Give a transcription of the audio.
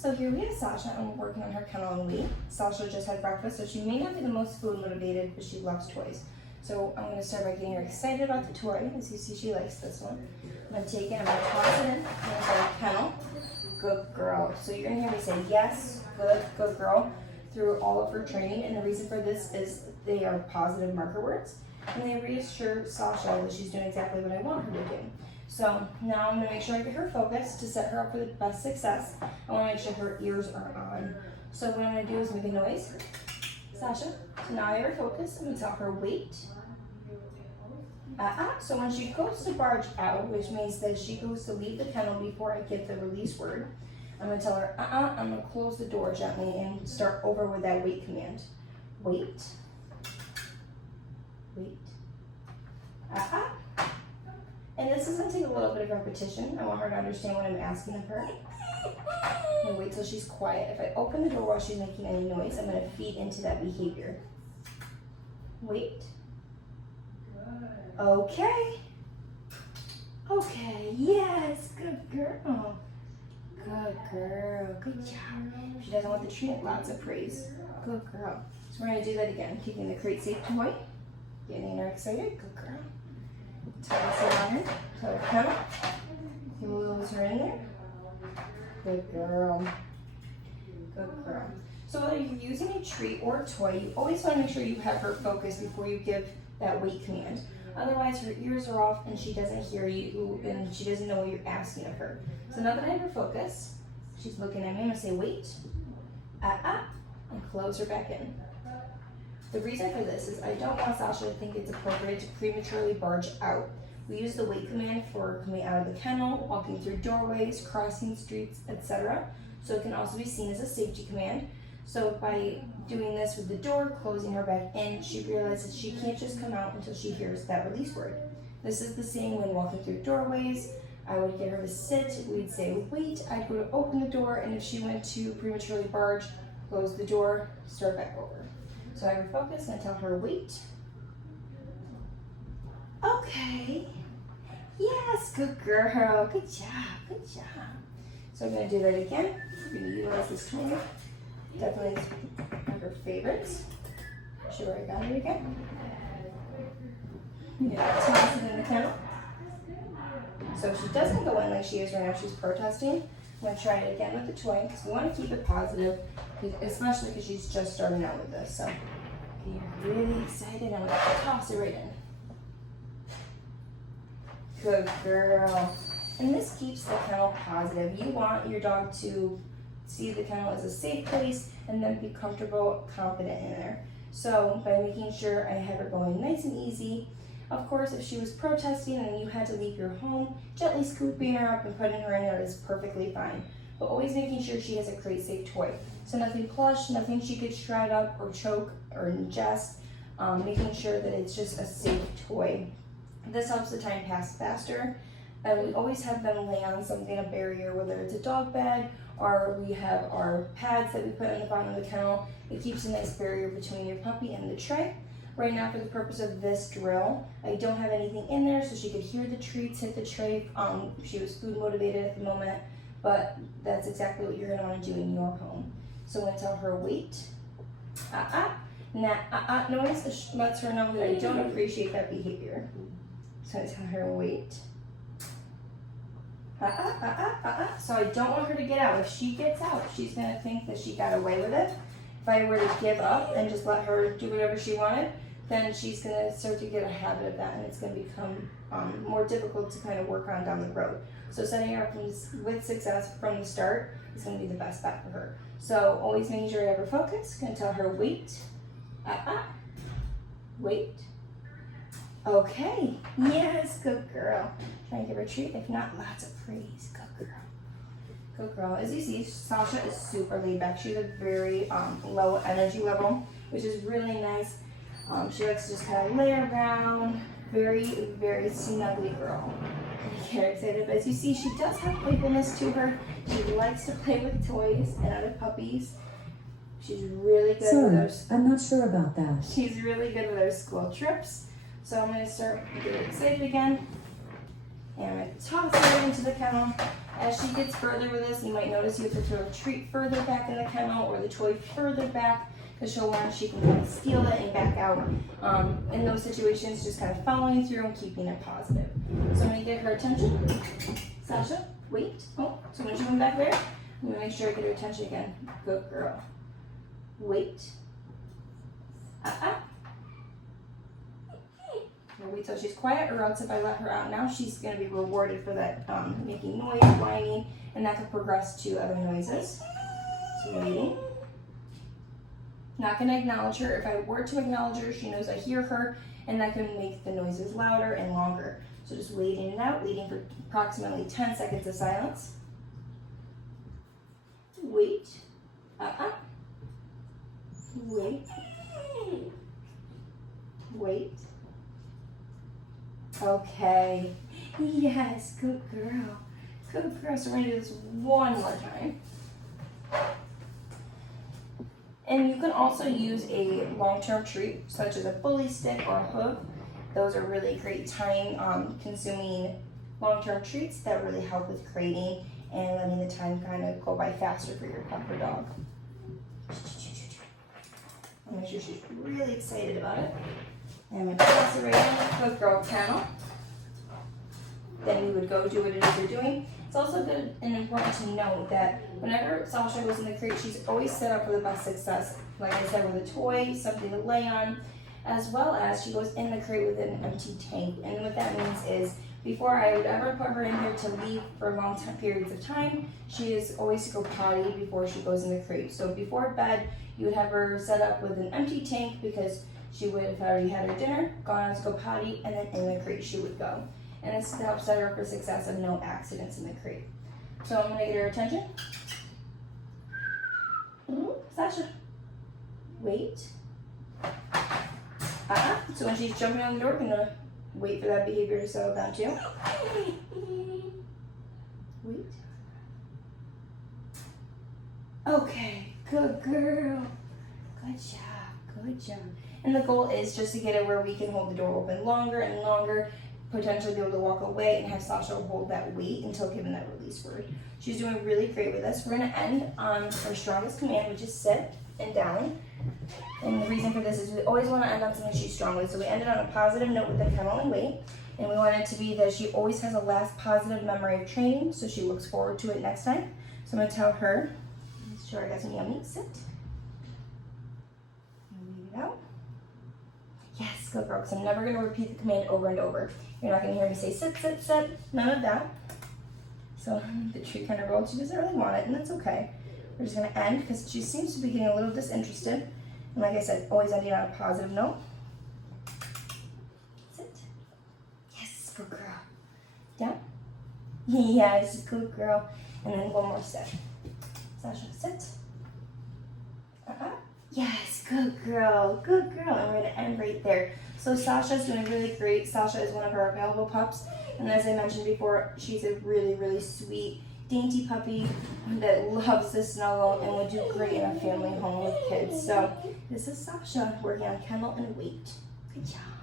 So here we have Sasha, and we're working on her kennel and weight. Sasha just had breakfast, so she may not be the most food motivated, but she loves toys. So I'm going to start by getting her excited about the toy. As you see, she likes this one. I'm going to take it, I'm going to toss it in, and it's our kennel. Good girl. So you're going to hear me say yes, good girl, through all of her training. And the reason for this is they are positive marker words, and they reassure Sasha that she's doing exactly what I want her to do. So now I'm going to make sure I get her focused to set her up for the best success. I want to make sure her ears are on. So what I'm going to do is make a noise. Sasha, so now I have her focused. I'm going to tell her wait. So when she goes to barge out, which means that she goes to leave the kennel before I get the release word, I'm going to tell her I'm going to close the door gently and start over with that wait command. Wait. Wait. And this is going to take a little bit of repetition. I want her to understand what I'm asking of her. And wait till she's quiet. If I open the door while she's making any noise, I'm going to feed into that behavior. Wait. Okay. Okay, yes, good girl. Good girl, good job. She doesn't want the treat, lots of praise. Good girl. So we're going to do that again. Keeping the crate safe toy. Getting her excited. Good girl. Toss it on her. Tell her come. Close her in there. Good girl. Good girl. So whether you're using a treat or a toy, you always want to make sure you have her focused before you give that wait command. Otherwise, her ears are off and she doesn't hear you and she doesn't know what you're asking of her. So now that I have her focused, she's looking at me. I'm going to say wait, and close her back in. The reason for this is I don't want Sasha to think it's appropriate to prematurely barge out. We use the wait command for coming out of the kennel, walking through doorways, crossing streets, etc. So it can also be seen as a safety command. So by doing this with the door, closing her back in, she realizes she can't just come out until she hears that release word. This is the same when walking through doorways. I would get her to sit, we'd say wait, I'd go to open the door, and if she went to prematurely barge, close the door, start back over. So I have her focus and I tell her wait. Okay. Yes, good girl. Good job. Good job. So I'm going to do that again. I'm going to utilize this tool. Definitely one of her favorites. Make sure I got it again. I'm going to toss it in the kennel. So if she doesn't go in like she is right now, she's protesting. I'm going to try it again with the toy because we want to keep it positive, especially because she's just starting out with this. So you're really excited. I'm going to toss it right in. Good girl. And this keeps the kennel positive. You want your dog to see the kennel as a safe place and then be comfortable, confident in there. So by making sure I have her going nice and easy. Of course, if she was protesting and you had to leave your home, gently scooping her up and putting her in there is perfectly fine. But always making sure she has a crate safe toy. So nothing plush, nothing she could shred up or choke or ingest. Making sure that it's just a safe toy. This helps the time pass faster. And we always have them lay on something, a barrier, whether it's a dog bed or we have our pads that we put on the bottom of the kennel. It keeps a nice barrier between your puppy and the tray. Right now, for the purpose of this drill, I don't have anything in there so she could hear the treats hit the tray. She was food motivated at the moment, but that's exactly what you're going to want to do in your home. So I'm going to tell her wait. Noise lets her know that I don't appreciate that behavior. So I tell her wait. So I don't want her to get out. If she gets out, she's going to think that she got away with it. If I were to give up and just let her do whatever she wanted, then she's going to start to get a habit of that, and it's going to become more difficult to kind of work on down the road. So setting her up with success from the start is going to be the best bet for her. So always making sure I have her focus. Going to tell her wait. Wait. Okay. Yes, good girl. Try and give her a treat. If not, lots of praise. Good girl. Good girl. As you see, Sasha is super laid back. She's a very low energy level, which is really nice. She likes to just kind of lay around. Very, very snuggly girl. I get excited, but as you see, she does have playfulness to her. She likes to play with toys and other puppies. She's really good with those. I'm not sure about that. She's really good with her school trips. So I'm going to start getting excited again. And I'm going to toss her into the kennel. As she gets further with this, you might notice you have to throw a treat further back in the kennel or the toy further back because she'll learn she can kind of steal it and back out. In those situations, just kind of following through and keeping it positive. So I'm going to get her attention. Sasha, wait. Oh, so when she went back there, I'm going to make sure I get her attention again. Good girl. Wait. Wait till she's quiet, or else if I let her out now, she's going to be rewarded for that making noise, whining, and that could progress to other noises. So waiting. Not going to acknowledge her. If I were to acknowledge her, she knows I hear her, and that can make the noises louder and longer. So just waiting it out, waiting for approximately 10 seconds of silence. Wait. Wait. Wait. Okay. Yes, good girl. Good girl. So we're going to do this one more time. And you can also use a long-term treat, such as a bully stick or a hoof. Those are really great time-consuming long-term treats that really help with crating and letting the time kind of go by faster for your pup or dog. I'll make sure she's really excited about it. And I'm going to pass it right on the good girl kennel. Then you would go do what it is you're doing. It's also good and important to know that whenever Sasha goes in the crate, she's always set up for the best success. Like I said, with a toy, something to lay on, as well as she goes in the crate with an empty tank. And what that means is, before I would ever put her in here to leave for long periods of time, she is always to go potty before she goes in the crate. So before bed, you would have her set up with an empty tank because she would have already had her dinner, gone out to go potty, and then in the crate she would go. And this helps set her up for success of no accidents in the crate. So I'm gonna get her attention. Sasha, wait. So when she's jumping on the door, I'm gonna wait for that behavior to settle down too. Wait. Okay, good girl. Good job, good job. And the goal is just to get it where we can hold the door open longer and longer, potentially be able to walk away and have Sasha hold that weight until given that release word. She's doing really great with this. We're gonna end on our strongest command, which is sit and down. And the reason for this is we always wanna end on something she's strong with. So we ended on a positive note with the kennel and weight. And we want it to be that she always has a last positive memory of training, so she looks forward to it next time. So I'm gonna tell her, make sure I got some yummy, sit. And leave it out. Yes, good girl, because I'm never gonna repeat the command over and over. You're not gonna hear me say sit, sit, sit, none of that. So the tree kind of rolled, she doesn't really want it, and that's okay. We're just gonna end, because she seems to be getting a little disinterested. And like I said, always ending on a positive note. Sit. Yes, good girl. Down. Yes, good girl. And then one more sit. Sasha, sit. Yes, good girl, good girl. And we're gonna end right there. So Sasha's doing really great. Sasha is one of our available pups. And as I mentioned before, she's a really, really sweet, dainty puppy that loves to snuggle and would do great in a family home with kids. So this is Sasha working on kennel and weight. Good job.